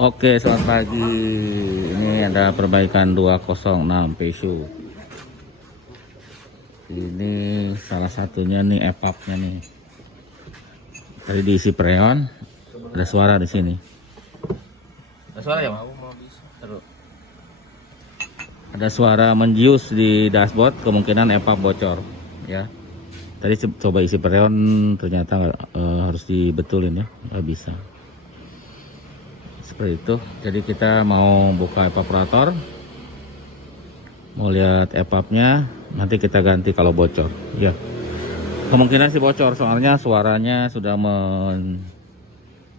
Oke, selamat pagi. Ini ada perbaikan 206 Pesu. Ini salah satunya nih EPAP-nya nih. Tadi diisi freon, ada suara di sini. Ada suara ya, Pak? Terus. Ada suara menjius di dashboard, kemungkinan EPAP bocor, ya. Tadi coba isi freon, ternyata harus dibetulin ya, nggak bisa. Seperti itu. Jadi kita mau buka evaporator, mau lihat EPAP-nya, nanti kita ganti kalau bocor. Ya, kemungkinan sih bocor, soalnya suaranya sudah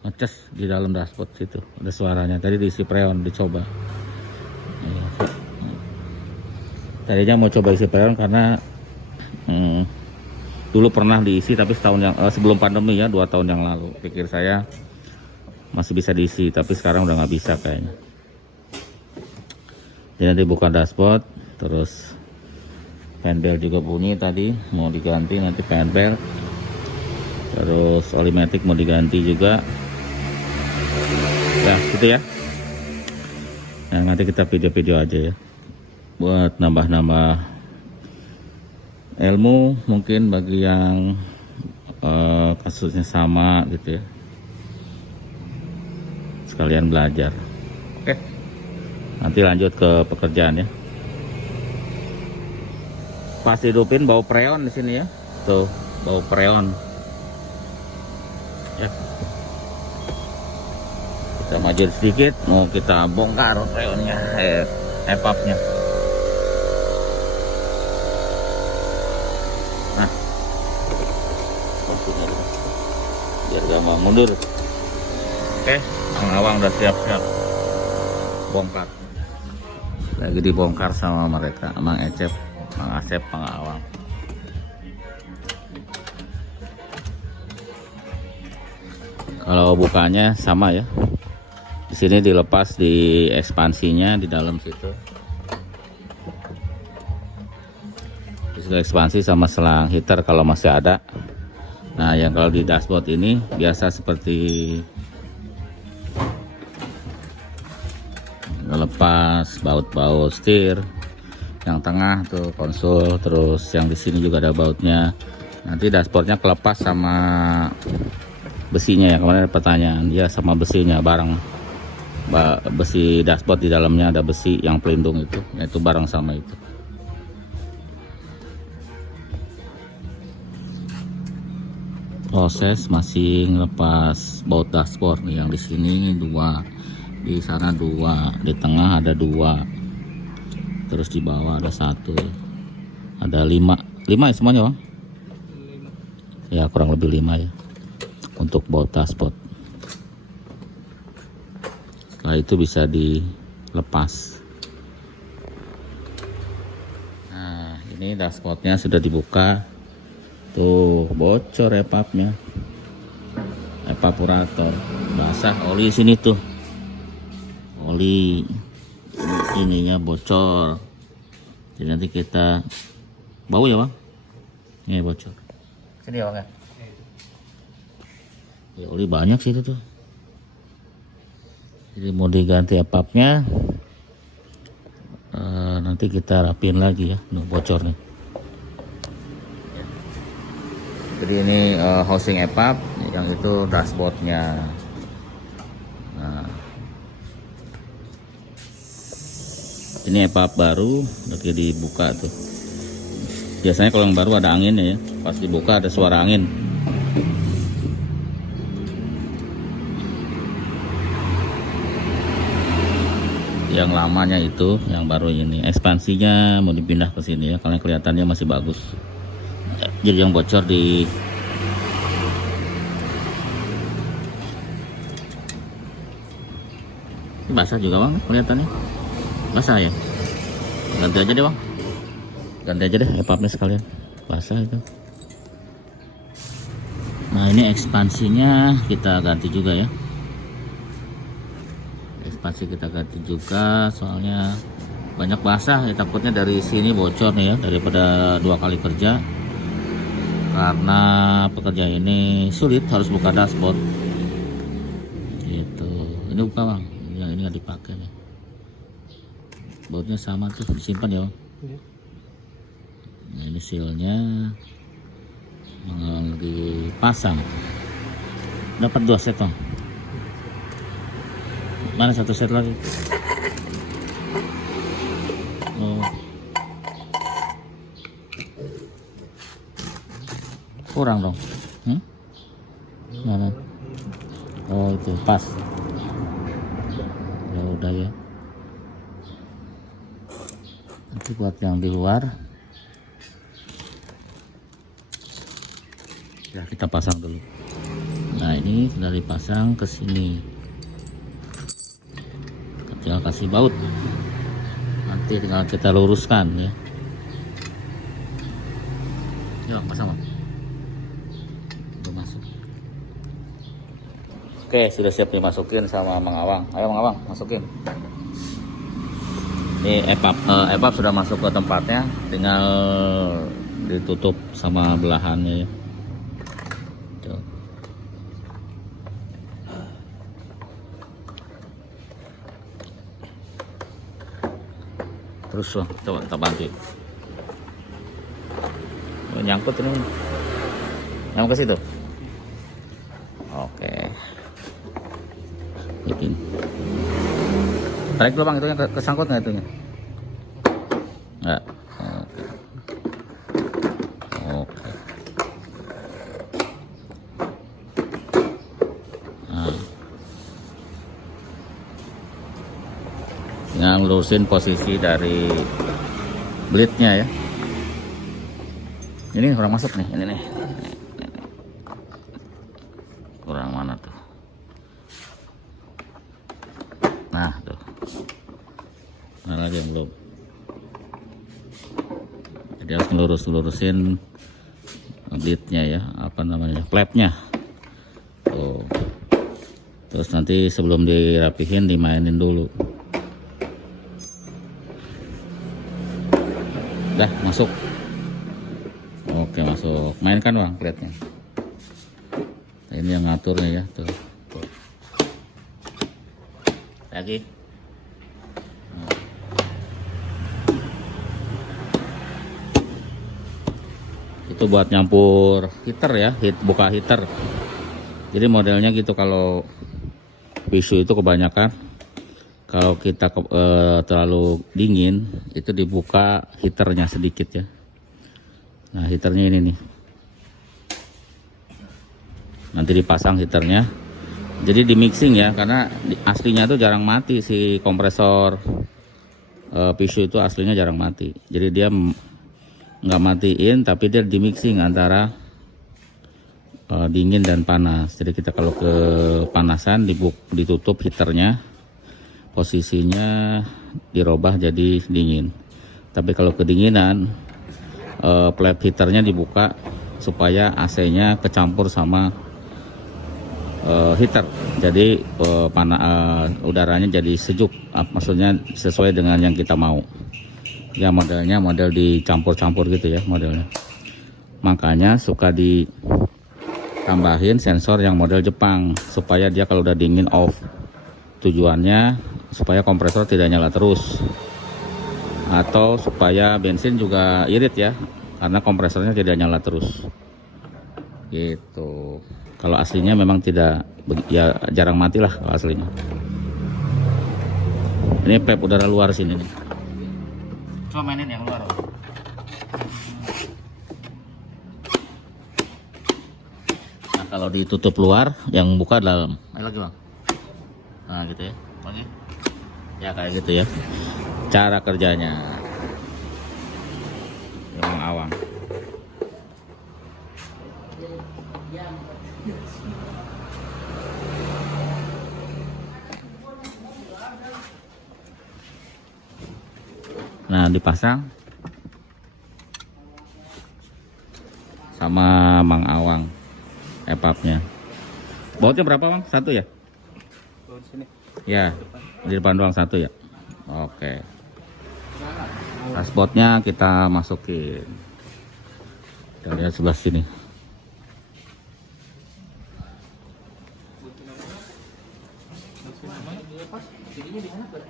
ngecas di dalam dashboard situ. Ada suaranya. Tadi diisi freon, dicoba. Ya. Tadinya mau coba isi freon karena dulu pernah diisi, tapi sebelum pandemi ya, 2 tahun yang lalu. Pikir saya masih bisa diisi, tapi sekarang udah nggak bisa kayaknya. Jadi nanti buka dashboard, terus fan belt juga bunyi tadi, mau diganti nanti fan belt. Terus oli matic mau diganti juga. Ya gitu ya. Nah, nanti kita video-video aja ya, buat nambah-nambah ilmu mungkin bagi yang kasusnya sama gitu ya, sekalian belajar. Oke, nanti lanjut ke pekerjaan ya. Pas hidupin bau freon di sini ya, tuh bau freon ya. Kita maju sedikit, mau kita bongkar freonnya, EPAP-nya. Nah, biar gampang mundur. Oke, Mang Awang udah siap-siap bongkar. Lagi dibongkar sama mereka, Mang Ecep, Mang Asep, Mang Awang. Kalau bukanya sama ya. Di sini dilepas di ekspansinya di dalam situ. Di ekspansi sama selang heater kalau masih ada. Nah, yang kalau di dashboard ini biasa seperti lepas baut-baut setir, yang tengah tuh konsol, terus yang di sini juga ada bautnya. Nanti dashboardnya kelepas sama besinya ya, kemarin ada pertanyaan ya, sama besinya bareng. Besi dashboard di dalamnya ada besi yang pelindung itu bareng sama itu. Proses masih ngelepas baut dashboard nih, yang di sini 2, di sana 2, di tengah ada 2, terus di bawah ada 1, ada 5 ya semuanya Bang? Ya kurang lebih 5 ya untuk baut dashboard. Setelah itu bisa dilepas. Nah, ini dashboardnya sudah dibuka. Tuh bocor EPAP-nya, evaporator basah, oli sini tuh, oli ininya bocor. Jadi nanti kita bau ya Bang, ini bocor sini ya Bang ya. Ya oli banyak sih itu tuh. Jadi mau diganti EPAP-nya, nanti kita rapiin lagi ya. Nih bocor nih. Jadi ini housing EPAP, yang itu dashboardnya. Nah, ini EPAP baru lagi dibuka tuh. Biasanya kalau yang baru ada anginnya ya, pas dibuka ada suara angin. Yang lamanya itu, yang baru ini ekspansinya mau dipindah ke sini ya, karena kelihatannya masih bagus. Jadi yang bocor di basah juga Bang, kelihatannya basah ya. Ganti aja deh Bang, ganti aja deh EPAP-nya sekalian, basah itu. Nah, ini ekspansinya kita ganti juga ya, ekspansi kita ganti juga, soalnya banyak basah ya, takutnya dari sini bocor nih ya, daripada 2 kali kerja. Karena pekerja ini sulit, harus buka dashboard gitu. Ini buka Bang, yang ini nggak dipakai nih. Bautnya sama tuh, disimpan ya Bang. Nah ini sealnya dipasang. Dapat 2 set Bang. Mana 1 set lagi? Oh. Kurang dong. Mana? Oh itu pas. Ya udah ya. Nanti buat yang di luar. Ya kita pasang dulu. Nah ini sudah dipasang ke sini. Tinggal kasih baut. Nanti tinggal kita luruskan ya. Yuk pasang Bang. Udah masuk. Oke sudah siap dimasukin sama Mang Awang. Ayo Mang Awang masukin. Ini epap sudah masuk ke tempatnya, tinggal ditutup sama belahannya ya. Tuh. Terus loh, coba kita bantu. Oh, nyangkut ini. Nyangkut ke situ. Oke. Bikin. Tarik dulu Bang, itu yang kesangkut nggak itunya? Nggak. Oke. Oke. Nah. Yang lurusin posisi dari blade-nya ya. Ini kurang masuk nih, ini nih. Kurang mana tuh? Nah tuh. Mana lagi yang belum? Jadi harus ngelurus-lurusin blade-nya ya, apa namanya, flap-nya. Tuh. Terus nanti sebelum dirapihin dimainin dulu. Dah masuk. Oke masuk. Mainkan Bang blade-nya. Ini yang ngaturnya ya tuh. Lagi. Itu buat nyampur heater ya, buka heater. Jadi modelnya gitu, kalau pisau itu kebanyakan kalau kita terlalu dingin itu dibuka heaternya sedikit ya. Nah heaternya ini nih, nanti dipasang heaternya. Jadi di mixing ya, karena aslinya tuh jarang mati si kompresor pisau itu, aslinya jarang mati. Jadi dia nggak matiin, tapi dia di mixing antara dingin dan panas. Jadi kita kalau kepanasan ditutup heaternya, posisinya dirubah jadi dingin. Tapi kalau kedinginan, flap heaternya dibuka supaya AC-nya kecampur sama heater. Jadi udaranya jadi sejuk, maksudnya sesuai dengan yang kita mau. Ya modelnya model dicampur-campur gitu ya modelnya. Makanya suka ditambahin sensor yang model Jepang supaya dia kalau udah dingin off. Tujuannya supaya kompresor tidak nyala terus, atau supaya bensin juga irit ya, karena kompresornya tidak nyala terus gitu. Kalau aslinya memang tidak, ya jarang mati lah kalau aslinya. Ini pipe udara luar sini nih. Coba mainin yang luar. Nah kalau ditutup luar, yang buka dalam. Ayo lagi Bang. Nah gitu ya. Oke. Ya kayak gitu ya. Cara kerjanya. Yang Awang. Nah dipasang sama Mang Awang epapnya. Bautnya berapa Bang? 1 ya? Baut sini. Ya, di depan doang 1 ya. Oke. Dashboardnya kita masukin. Kita lihat sebelah sini. lepas, giginya di mana tuh?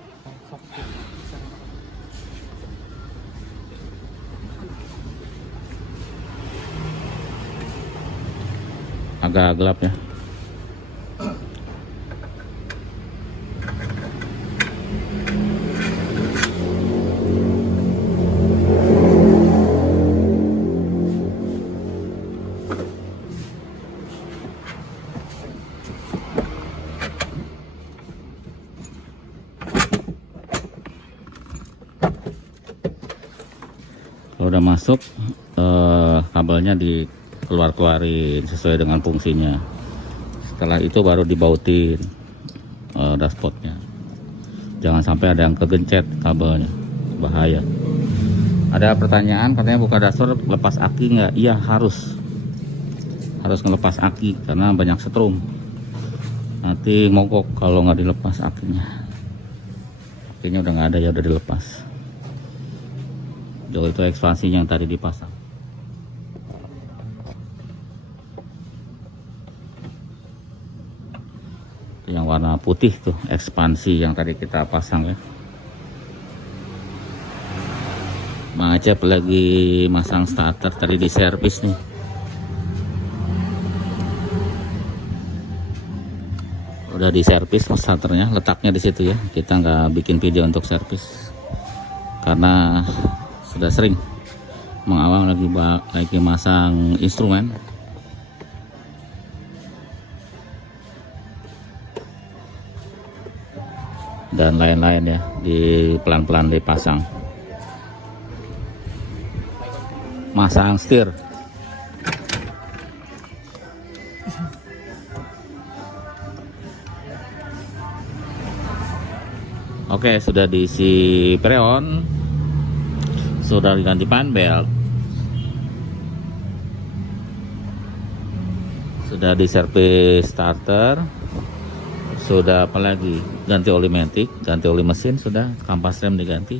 Agak gelap ya. Kalau udah masuk, kabelnya dikeluarin sesuai dengan fungsinya. Setelah itu baru dibautin dashboardnya. Jangan sampai ada yang kegencet kabelnya, bahaya. Ada pertanyaan, katanya buka dashboard lepas aki nggak? Iya, harus ngelepas aki karena banyak setrum. Nanti mogok kalau nggak dilepas akinya. Akinya udah nggak ada, ya udah dilepas. Jauh itu ekspansi yang tadi dipasang. Yang warna putih tuh ekspansi yang tadi kita pasang ya. Mang Acep lagi masang starter, tadi di servis nih. Udah di servis starternya, letaknya di situ ya. Kita nggak bikin video untuk servis karena sudah sering mengawal lagi masang instrumen. Dan lain-lain ya, pelan-pelan dipasang. Masang setir. Oke, sudah diisi freon, sudah diganti pan belt, sudah diservis starter, sudah apa lagi, ganti oli matic, ganti oli mesin, sudah kampas rem diganti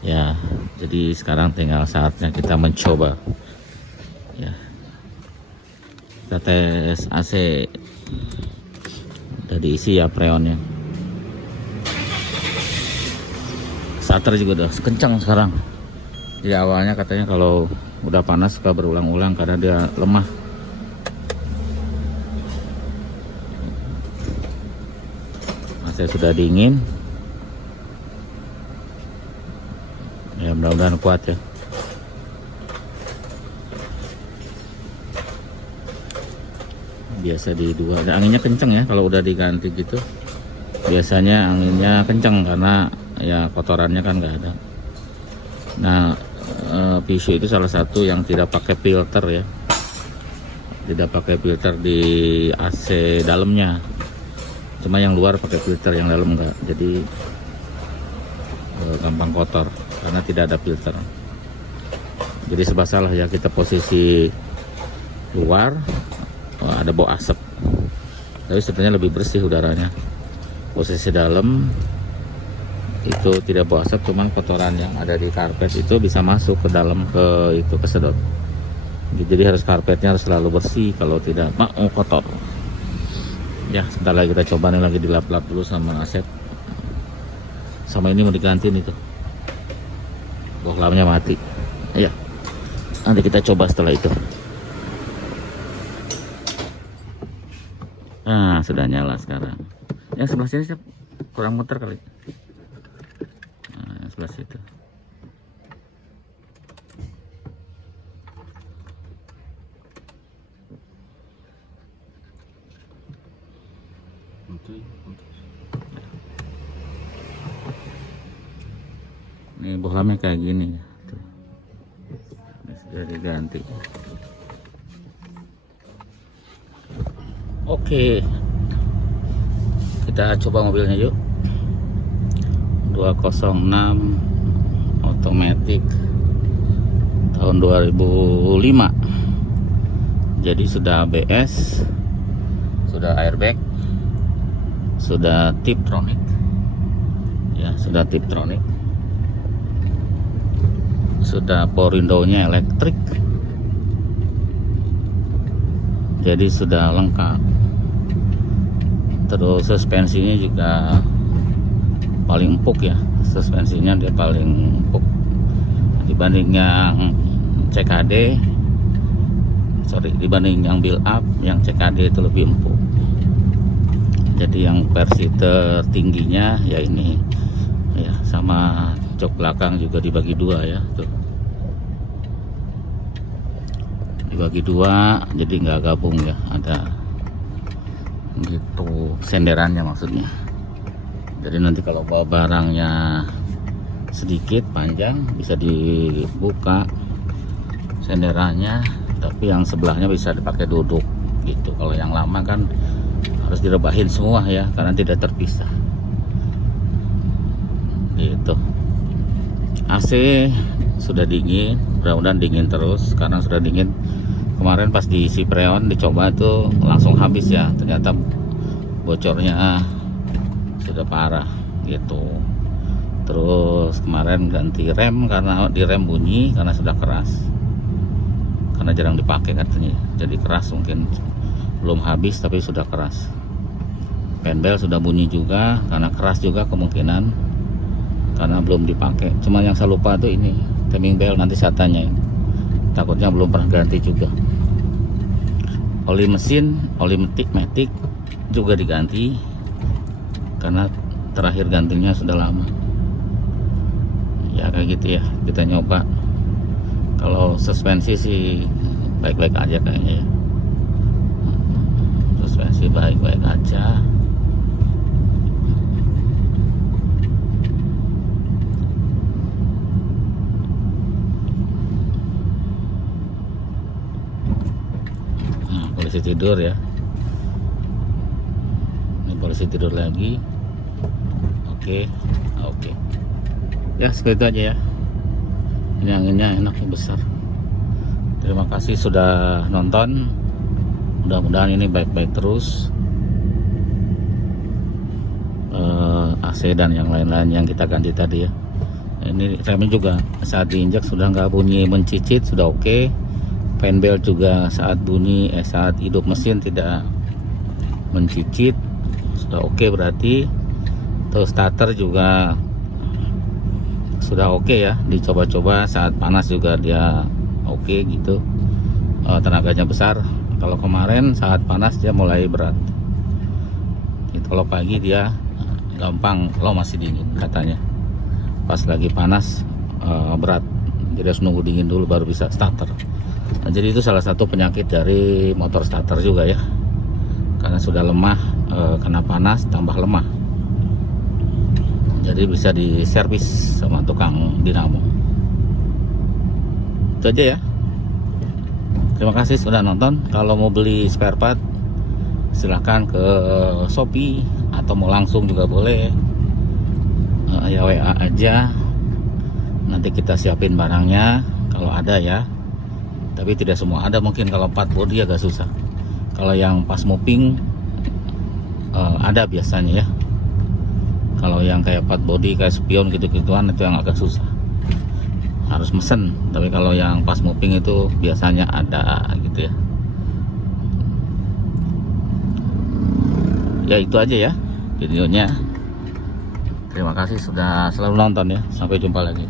ya. Jadi sekarang tinggal saatnya kita mencoba ya. Kita tes AC, udah diisi ya freonnya. Starter juga udah kencang sekarang. Jadi awalnya katanya kalau udah panas suka berulang-ulang karena dia lemah. Saya sudah dingin ya, mudah-mudahan kuat ya. Biasa di dua, ada anginnya kenceng ya kalau udah diganti gitu. Biasanya anginnya kenceng karena ya kotorannya kan nggak ada. Nah, Pisu itu salah satu yang tidak pakai filter ya, tidak pakai filter di AC dalamnya. Cuma yang luar pakai filter, yang dalam enggak. Jadi gampang kotor karena tidak ada filter. Jadi serba salah ya, kita posisi luar ada bau asap. Tapi sebenarnya lebih bersih udaranya. Posisi dalam itu tidak bau asap, cuman kotoran yang ada di karpet itu bisa masuk ke dalam, ke sedot. Jadi harus karpetnya harus selalu bersih, kalau tidak mau kotor. Ya, sebentar lagi kita coba nih, lagi dilap-lap dulu sama Asep. Sama ini mau diganti nih tuh, box lamnya mati. Ya, nanti kita coba setelah itu. Nah, sudah nyala sekarang. Yang sebelah sini Sep, kurang muter kali. Nah, yang sebelah situ. Ini bohlamnya kayak gini tuh. Ini sudah diganti. Oke, kita coba mobilnya yuk. 206 otomatis tahun 2005. Jadi sudah ABS, sudah airbag, sudah tiptronic ya, sudah tiptronic, sudah power window-nya elektrik. Jadi sudah lengkap. Terus suspensinya juga paling empuk ya, suspensinya dia paling empuk dibanding yang CKD, dibanding yang build up. Yang CKD itu lebih empuk. Jadi yang versi tertingginya ya ini ya, sama jok belakang juga dibagi dua ya, tuh dibagi dua, jadi nggak gabung ya, ada gitu senderannya maksudnya. Jadi nanti kalau bawa barangnya sedikit panjang bisa dibuka senderannya, tapi yang sebelahnya bisa dipakai duduk gitu. Kalau yang lama kan harus direbahin semua ya, karena tidak terpisah gitu. AC sudah dingin, mudah-mudahan dingin terus, karena sudah dingin. Kemarin pas diisi freon dicoba tuh langsung habis ya, ternyata bocornya sudah parah gitu. Terus kemarin ganti rem, karena di rem bunyi karena sudah keras, karena jarang dipakai katanya, jadi keras. Mungkin belum habis tapi sudah keras. Penbel sudah bunyi juga karena keras juga kemungkinan, karena belum dipakai. Cuma yang saya lupa tuh ini timing belt, nanti saya tanya, takutnya belum pernah ganti juga. Oli mesin, oli matic juga diganti, karena terakhir gantinya sudah lama ya. Kayak gitu ya, kita nyoba. Kalau suspensi sih baik-baik aja kayaknya ya, suspensi baik-baik aja. Polisi tidur ya, ini polisi tidur lagi. Oke ya, seperti itu aja ya. Ini anginnya enaknya besar. Terima kasih sudah nonton, mudah-mudahan ini baik-baik terus. AC dan yang lain-lain yang kita ganti tadi ya. Ini remnya juga saat diinjak sudah nggak bunyi mencicit, sudah oke. Fanbelt juga saat bunyi saat hidup mesin tidak mencicit, sudah oke berarti. Terus starter juga sudah oke ya, dicoba-coba saat panas juga dia oke gitu. Tenaganya besar. Kalau kemarin saat panas dia mulai berat gitu. Kalau pagi dia gampang, kalau masih dingin katanya. Pas lagi panas berat, jadi harus nunggu dingin dulu baru bisa starter. Nah, jadi itu salah satu penyakit dari motor starter juga ya, karena sudah lemah, kena panas tambah lemah. Jadi bisa diservis sama tukang dinamo. Itu aja ya. Terima kasih sudah nonton. Kalau mau beli spare part silahkan ke Shopee, atau mau langsung juga boleh. Ya WA aja, nanti kita siapin barangnya kalau ada ya. Tapi tidak semua ada, mungkin kalau part body agak susah. Kalau yang pas mopping ada biasanya ya. Kalau yang kayak part body, kayak spion gitu-gituan, itu yang agak susah, harus mesen. Tapi kalau yang pas mopping itu biasanya ada gitu ya. Ya itu aja ya videonya. Terima kasih sudah selalu nonton ya. Sampai jumpa lagi.